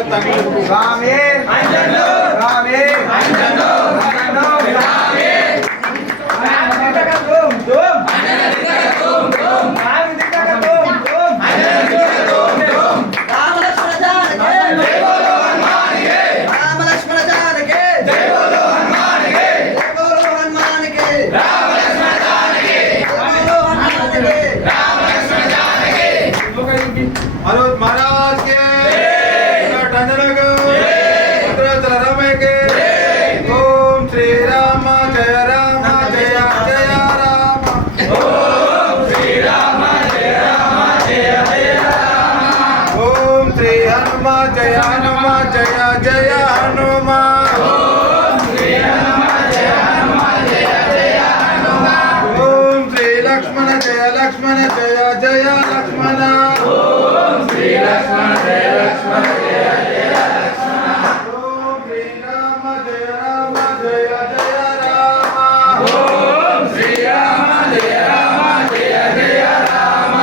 రామే అంజను రామే అంజను అంజను రామే అంజనదిటక తుమ్ తుమ్ అంజనదిటక తుమ్ తుమ్ అంజనదిటక తుమ్ తుమ్ అంజనదిటక తుమ్ తుమ్ రామ లక్ష్మణ జానకి జై బోలో హనుమాన్ కి రామ లక్ష్మణ జానకి జై బోలో హనుమాన్ కి జై బోలో హనుమాన్ కి రామ లక్ష్మణ జానకి జై బోలో హనుమాన్ కి రామ లక్ష్మణ జానకి मनोज महाराज के ओम श्री राम जय राम जय जय राम ఓం శ్రీరామ జయ రామ జయ జయ రామ ओम श्री हनुमान जय हनुमान जय जय हनुमान ఓం శ్రీ హనుమ జయ హనుమ జయ జయ హనుమ ओम श्री लक्ष्मण जय लक्ष्मण जय जय लक्ष्मण ఓం శ్రీ లక్ష్మణ జయ లక్ష్మణ జయ జయ లక్ష్మణ ओम श्री राम जय राम जय जय राम ఓం శ్రీరామ జయ రామ జయ జయ రామ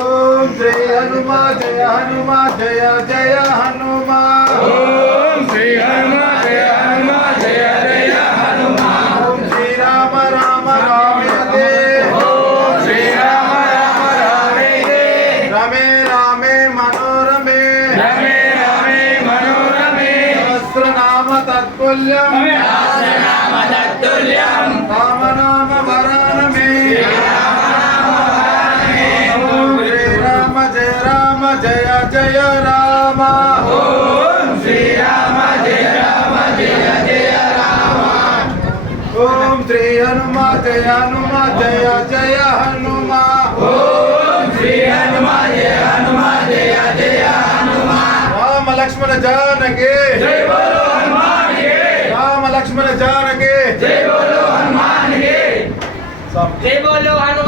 ओम श्री हनुमान जय हनुमान जय जय हनुमान ఓం శ్రీ హనుమ జయ హనుమ జయ జయ హనుమ ओम श्री राम राम रामे ఓం శ్రీరామ రామ రామే रमे रामे मनोरमे రమే రమే మనోరమే सहस्रनाम तत्पुल्यं నామ తత్తుల్యం राम नाम वरानमे ओम श्री राम जय जय राम ఓం శ్రీరామ జయ రామ జయ జయ రామ ओम श्री हनुमान जय जय हनुमान ఓం శ్రీ హనుమ జయ హనుమ జయ జయ హనుమ राम लक्ष्मण जानकी జై బోలో హనుమాన్ కి राम लक्ष्मण जानकी జై బోలో హనుమాన్ కి జై బోలో హనుమాన్